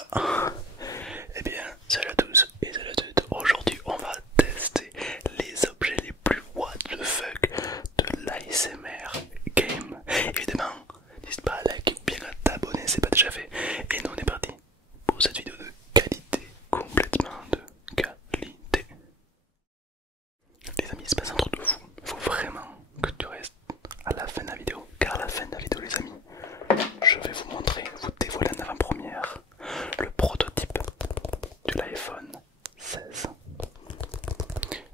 Eh bien, salut à tous et salut à toutes. Aujourd'hui, on va tester les objets les plus what the fuck de l'ASMR game. Évidemment, n'hésite pas à liker ou bien à t'abonner, c'est pas déjà fait. Et nous, on est parti pour cette vidéo de qualité, complètement de qualité. Les amis, il se passe un truc de fou. Il faut vraiment que tu restes à la fin de la vidéo, car à la fin de la vidéo, les amis, je vais vous montrer, vous dévoiler en avant-première le prototype de l'iPhone 16.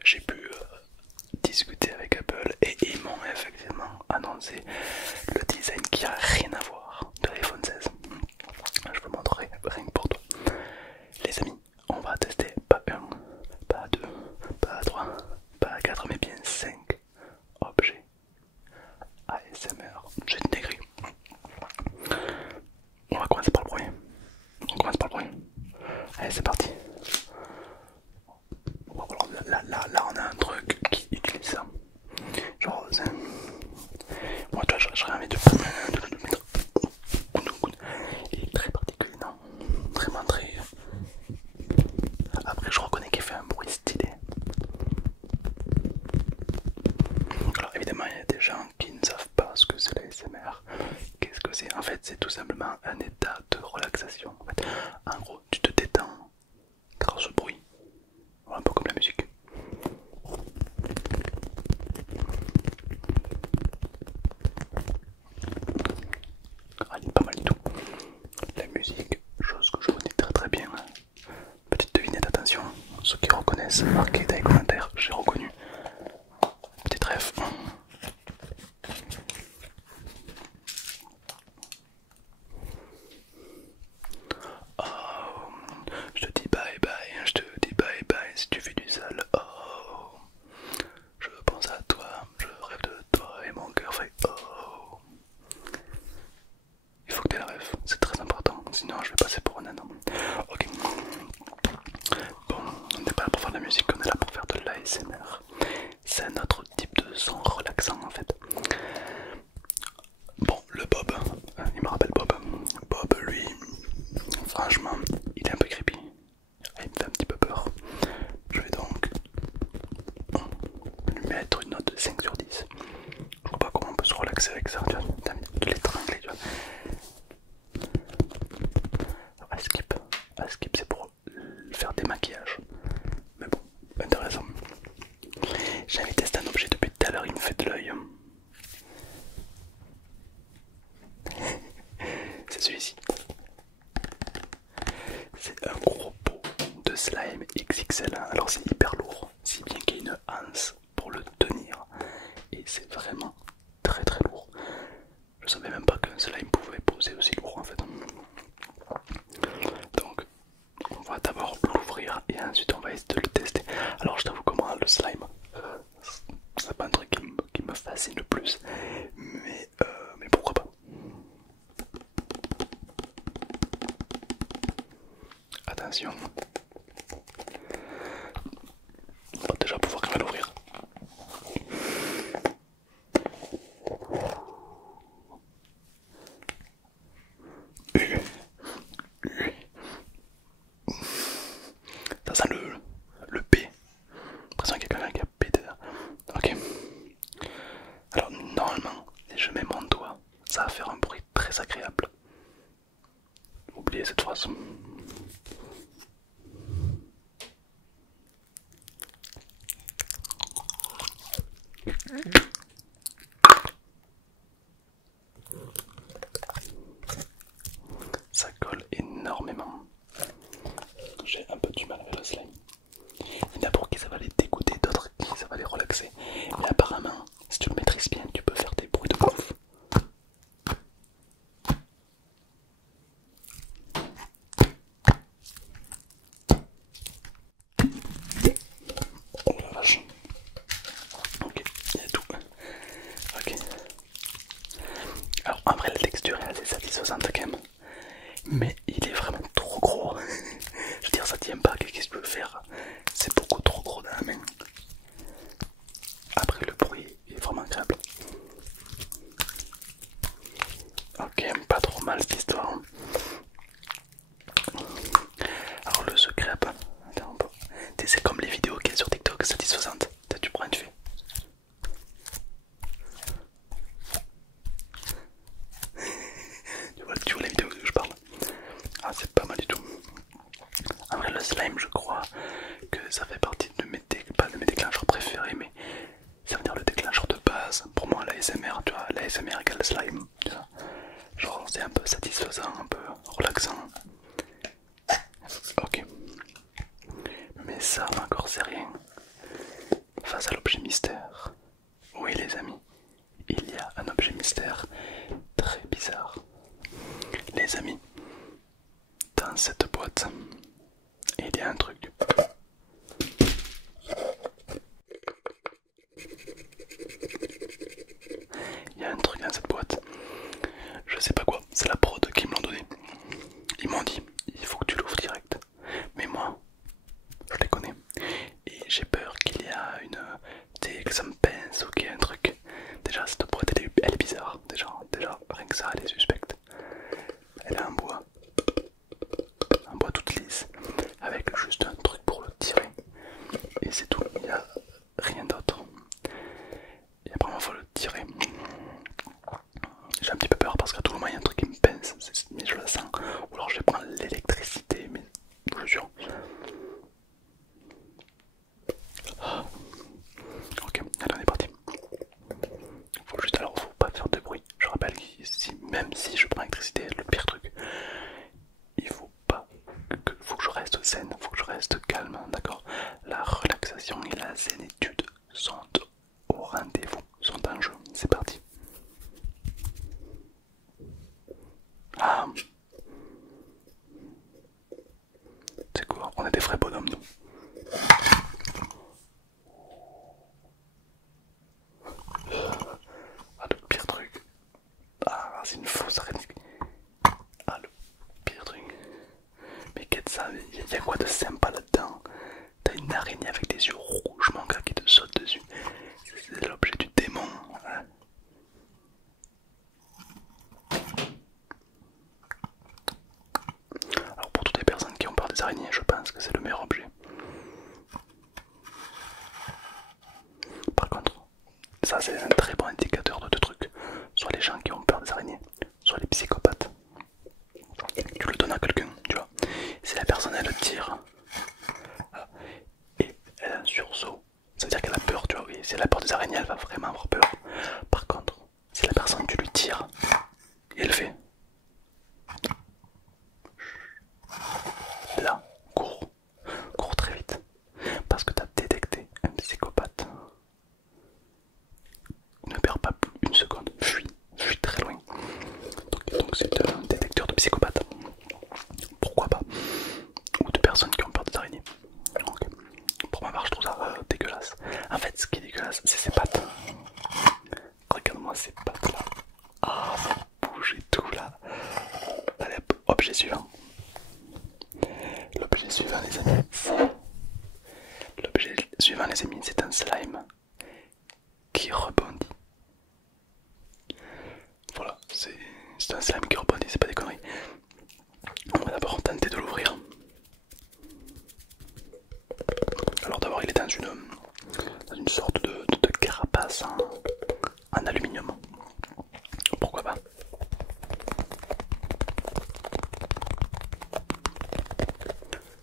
J'ai pu discuter avec Apple et ils m'ont effectivement annoncé le design qui a rien à voir de l'iPhone 16. Je vous montrerai rien que pour toi. Les amis, on va tester pas un, pas deux, pas trois, pas quatre, mais bien 5 objets ASMR. J'ai une dinguerie. On va commencer par le premier. On commence par le premier. Allez, c'est parti. Là, on a un truc qui utilise ça. Genre, moi, toi, j'aurais envie de le mettre. Il est très particulier, non? Vraiment très. Après, je reconnais qu'il fait un bruit stylé. Alors, évidemment, il y a des gens qui ne savent pas ce que c'est la SMR. Qu'est-ce que c'est? En fait, c'est tout simplement un état de relaxation. En gros, tu te détends grâce au bruit. Un peu comme la musique. Ah, il est pas mal du tout. La musique, chose que je connais très très bien. Petite devinette, attention. Ceux qui reconnaissent, marquez dans les commentaires, j'ai reconnu. Petite rêve. Oh, je te dis bye bye, je te dis bye bye si tu fais du sale. Oh, je pense à toi, je rêve de toi et mon cœur fait oh. Il faut que tu aies la rêve, c'est très important, sinon je vais passer pour un âne. Ok. Bon, on n'est pas là pour faire de la musique, on est là pour faire de l'ASMR. C'est un autre type de son relaxant en fait. Bon, le Bob, il me rappelle Bob. Bob, lui, franchement, il est un peu creepy. Il me fait un petit peu peur. Je vais donc lui mettre une note de 5 sur 10. Je vois pas comment on peut se relaxer avec ça, tu vois, de l'étrangler, tu vois. À skip c'est pour faire des maquillages. Mais bon, intéressant. J'ai envie de tester un objet depuis tout à l'heure, il me fait de l'œil. C'est celui-ci. C'est un gros pot de slime XXL. Alors c'est hyper lourd, si bien qu'il y a une anse pour le tenir. Et c'est vraiment très très lourd. Je savais même pas qu'un slime pouvait poser aussi lourd en fait. Donc on va d'abord l'ouvrir et ensuite on va essayer de le tester. Alors je t'avoue que moi le slime, c'est pas un truc qui me fascine le plus. Mais pourquoi pas. Attention. On va déjà pouvoir quand même l'ouvrir. Ça sent le P. J'ai l'impression qu'il y a quelqu'un qui a P dedans. Ok. Alors normalement, si je mets mon doigt, ça va faire un bruit très agréable. Oubliez cette phrase. Ça colle énormément. J'ai un peu du mal avec le slime. Il y en a pour qui ça va les dégoûter, d'autres qui ça va les relaxer. Mais apparemment, si tu le maîtrises bien, tu peux faire des bruits de ouf. Oh la vache. Ok, il y a tout. Ok. Alors en vrai la texture est assez satisfaisante quand même. Mais il est vraiment trop gros. Je veux dire ça tient pas, qu'est-ce que je peux faire? C'est beaucoup trop gros dans la main. Après le bruit est vraiment agréable. Ok, pas trop mal cette histoire. peu satisfaisant, un peu relaxant. Ok. Mais ça encore c'est rien face à l'objet mystère. Oui les amis, il y a un objet mystère très bizarre. Les amis, dans cette boîte, il y a un truc. Il y a un truc dans cette boîte. Je sais pas quoi, c'est la prod qui me l'ont donné. Ils m'ont dit, il faut que tu l'ouvres direct. Mais moi, je les connais. Et j'ai peur qu'il y a une... Tu sais, que ça me pince ou qu'il y a un truc. Déjà, cette boîte, elle est bizarre. Déjà, rien que ça, elle est suspecte. Elle a un bois toute lisse. Avec juste un truc pour le tirer. Et c'est tout, il n'y a rien d'autre. Et après, il faut le tirer. J'ai un petit peu peur parce qu'à tout moment, il y a un truc qui me pince. Mais je le sens. Ou alors je vais prendre l'électricité, mais je vous jure. Ok, allez on est parti. Faut juste alors faut pas faire de bruit. Je rappelle que même si je prends l'électricité, le pire truc, il faut pas faut que je reste zen, faut que je reste calme, d'accord. La relaxation et la zénitude sont au rendez-vous, sont en jeu. C'est parti. Ah, c'est quoi? On est des vrais bonhommes nous. Ah le pire truc. Ah c'est une fausse araignée. Ah le pire truc. Mais qu'est-ce que ça? Il y a quoi de sympa là-dedans? T'as une araignée avec des yeux rouges mon gars qui te saute dessus. C'est l'objet du démon. Hein. Alors pour toutes les personnes qui ont peur des araignées, je pense que c'est le meilleur objet. Par contre, ça c'est un très bon indicateur de deux trucs. Soit les gens qui ont peur des araignées, soit les psychopathes. Tu le donnes à quelqu'un, tu vois. Si la personne elle tire et elle a un sursaut, ça veut dire qu'elle a peur, tu vois. Oui, si elle a peur des araignées, elle va vraiment avoir peur. Par contre, si la personne tu lui tires et elle fait là, cours très vite. Parce que tu as détecté un psychopathe. Ne perds pas une seconde, fuis très loin. Donc c'est un détecteur de psychopathe. Pourquoi pas? Ou de personnes qui ont peur des araignées. Okay. Pour ma part, je trouve ça dégueulasse. En fait, ce qui est dégueulasse, c'est ses pattes. Regarde-moi ces pattes là. Ah, ça bouge et tout là. Allez hop, objet suivant. L'objet suivant, les amis. L'objet suivant, les amis, c'est un slime qui rebondit. Voilà, c'est un slime qui rebondit, c'est pas des conneries. On va d'abord tenter de l'ouvrir. Alors d'abord il est dans une sorte de carapace en aluminium. Pourquoi pas?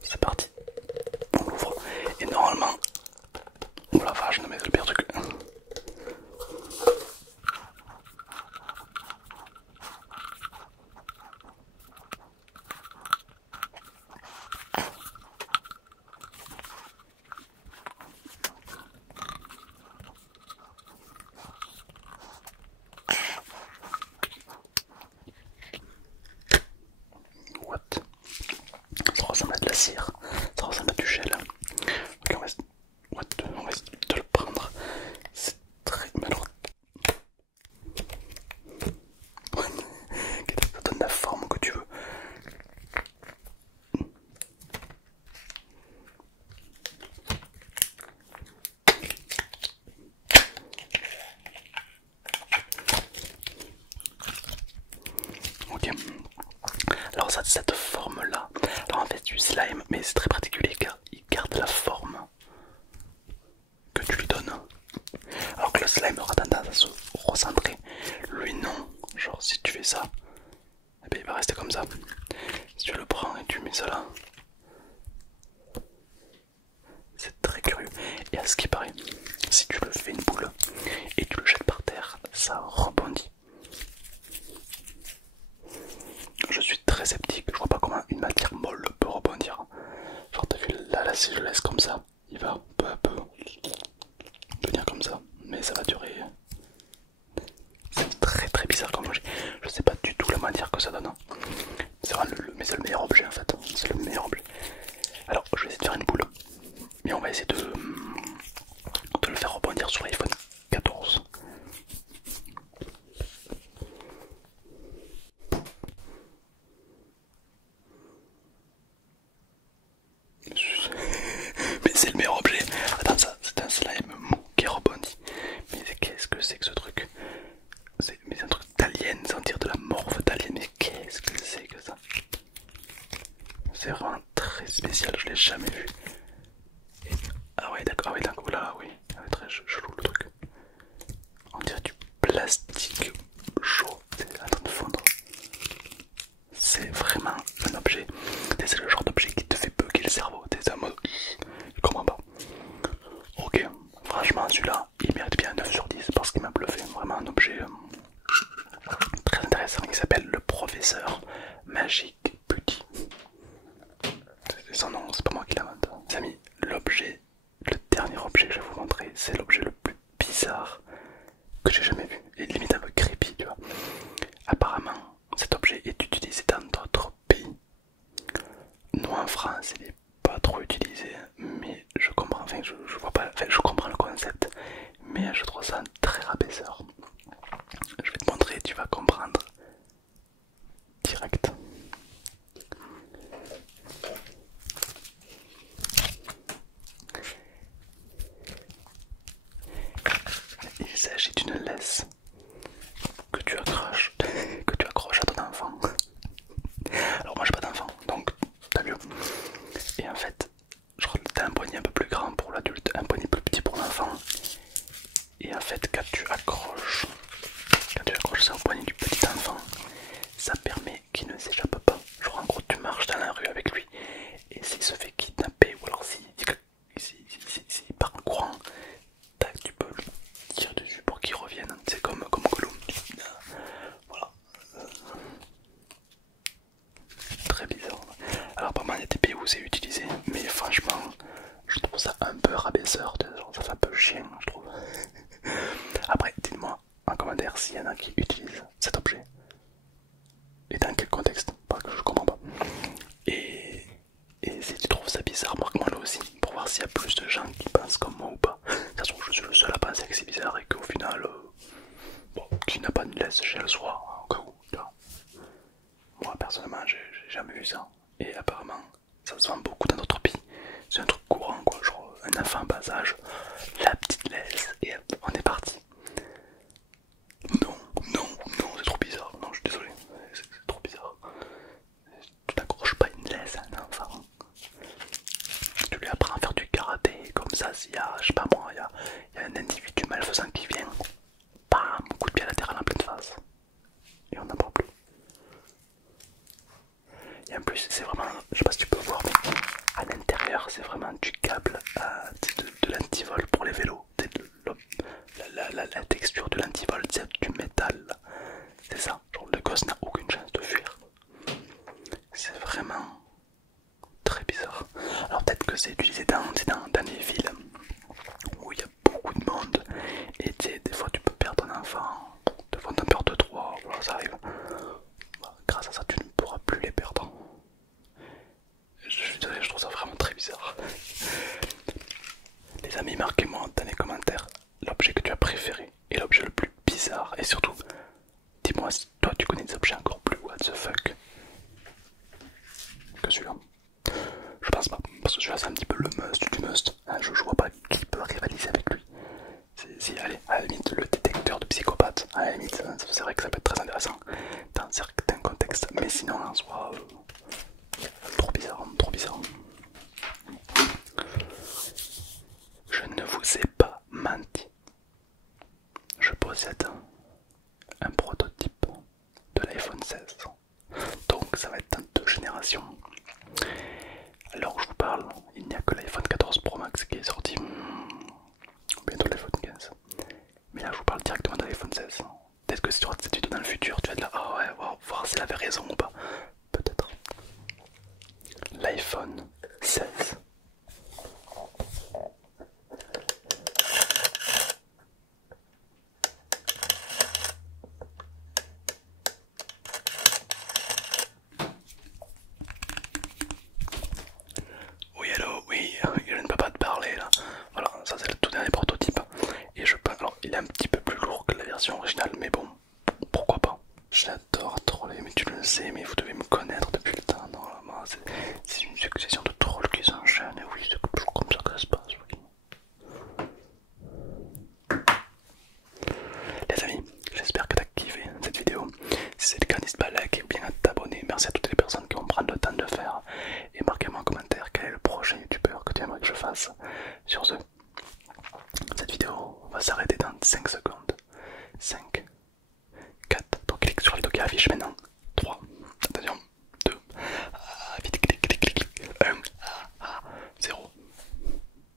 C'est parti. On l'ouvre. Et normalement... Oh la vache, non mais c'est le pire truc. What? Ça ressemble à de la cire, ça ressemble à du gel. Ok, on va essayer de le prendre. C'est très malheureux. Ça donne la forme que tu veux. Ok. Alors ça, cette forme là, alors en fait du slime, mais c'est très particulier car il garde la forme que tu lui donnes. Alors que le slime aura tendance à se recentrer. Lui non, genre si tu fais ça, eh bien, il va rester comme ça. Si tu le prends et tu mets ça là, c'est très curieux. Et à ce qui paraît, si tu le fais une boule et tu le jettes par terre, ça rebondit. très sceptique. Je vois pas comment une matière molle peut rebondir. Genre t'as vu là si je laisse comme ça, il va peu à peu venir comme ça, mais ça va durer. C'est très très bizarre comme objet. Je sais pas du tout la matière que ça donne. C'est vraiment mais c'est le meilleur objet en fait. C'est le meilleur objet. Alors je vais essayer de faire une boule, mais on va essayer de le faire rebondir sur l'iPhone 14. Mais c'est le meilleur objet. Attends, ça c'est un slime mou qui rebondit. Mais qu'est-ce que c'est que ce truc? Mais c'est un truc d'alien, sans dire de la morphe d'alien. Mais qu'est-ce que c'est que ça? C'est vraiment très spécial, je l'ai jamais vu. Ah ouais d'accord, là oui, très chelou le truc. On dirait du plastique chaud, c'est en train de fondre. C'est vraiment un objet, c'est le genre d'objet qui te fait bugger le cerveau. T'es en mode, je comprends pas. Ok, franchement celui-là, il mérite bien un 9 sur 10 parce qu'il m'a bluffé. Vraiment un objet très intéressant. Il s'appelle le professeur Magic Putty. C'est son nom, c'est pas moi qui l'invente. Les amis, l'objet, le dernier objet que je vais vous montrer, c'est l'objet le plus bizarre que j'ai jamais vu. Et limite un peu creepy, tu vois. Apparemment, cet objet est utilisé dans d'autres pays. Nous en France, il n'est pas trop utilisé, mais je comprends, enfin je vois pas, enfin je comprends le concept, mais je trouve ça très rabaisseur. Je vais te montrer, tu vas comprendre direct. Il s'agit d'une laisse que tu accroches, à ton enfant. Alors moi j'ai pas d'enfant, donc t'as mieux. Et en fait, genre t'as un poignet un peu plus grand pour l'adulte, un poignet plus petit pour l'enfant. Et en fait quand tu accroches ça au poignet du petit enfant, ça permet qu'il ne s'échappe pas. Genre en gros tu marches dans la rue avec lui et s'il se fait kidnapper ou alors s'il part en courant, tac, tu peux lui tirer dessus pour qu'il revienne. C'est comme Gollum. Voilà. Très bizarre. Alors pas mal il y a des pays où c'est utilisé, mais franchement je trouve ça un peu rabaisseur, ça fait un peu chien je trouve. Après dites-moi en commentaire s'il y en a qui utilisent cet objet et dans quel contexte, parce que je comprends pas. Et si tu trouves ça bizarre, marque-moi le aussi pour voir s'il y a plus de gens qui pensent comme moi ou pas. Ça se trouve je suis le seul à penser que c'est bizarre et qu'au final, bon, qui n'a pas de laisse chez le soir, au cas où. Moi personnellement j'ai jamais vu ça. Et apparemment ça se vend beaucoup dans d'autres pays. C'est un truc courant quoi, genre un enfant bas âge, la petite laisse et hop, on est parti. Non, c'est trop bizarre. Non, je suis désolé, c'est trop bizarre. Tu n'accroches pas une laisse à un enfant. Tu lui apprends à faire du karaté, comme ça, s'il y a, je sais pas moi, il y a un individu malfaisant qui vient, bam, coup de pied latéral en pleine face. Et on n'en parle plus. Et en plus, c'est vraiment, je sais pas si tu peux voir, mais à l'intérieur, c'est vraiment du câble de l'antivol pour les vélos. La texture de l'antivol, c'est du métal. C'est ça, genre le gosse n'a aucune chance de fuir. C'est vraiment très bizarre. Alors peut-être que c'est utilisé dans les villes où il y a beaucoup de monde. Et des fois tu peux perdre un enfant, des fois t'en perds deux, trois, voilà, ça arrive. Grâce à ça tu ne pourras plus les perdre. Je suis désolé, je trouve ça vraiment très bizarre. Les amis, marquez-moi dans les commentaires l'objet que tu as préféré et l'objet le plus bizarre. Et surtout, dis-moi si toi tu connais des objets encore plus what the fuck que celui-là. Je pense pas, parce que celui-là c'est un petit peu le must du must. Hein, je vois pas qui peut rivaliser avec lui. Si, allez, à la limite, le détecteur de psychopathe, à la limite, c'est vrai que ça peut être très intéressant dans certains contextes, mais sinon en soi, trop bizarre, trop bizarre. Je ne vous ai pas menti. Je possède un prototype de l'iPhone 16. Donc ça va être dans 2 générations. Alors je vous parle, il n'y a que l'iPhone 14 Pro Max qui est sorti. Bientôt l'iPhone 15. Mais là je vous parle directement de l'iPhone 16. Peut-être que si tu auras cette vidéo dans le futur, tu vas être là, ah ouais, voir si elle avait raison ou pas. Peut-être. l'iPhone 16. Oui, allô, oui, je ne peux pas te parler là. Voilà, ça c'est le tout dernier prototype. Et je pense, alors il est un petit peu plus lourd que la version originale, mais bon, pourquoi pas. J'adore troller, mais tu le sais, mais vous devez me connaître depuis le temps. Normalement, c'est une succession de trolls qui s'enchaînent, et oui, c'est toujours comme ça que ça se passe. Oui. Les amis, j'espère que t'as kiffé cette vidéo. Si c'est le cas, n'hésite pas à liker ou bien à t'abonner. Merci à toutes les personnes qui vont prendre le temps de le faire. Et marquez-moi en commentaire quel est le prochain youtubeur que tu aimerais que je fasse. Sur ce, cette vidéo va s'arrêter dans 5 secondes. 5, 4, donc clique sur le vidéo qui affiche maintenant.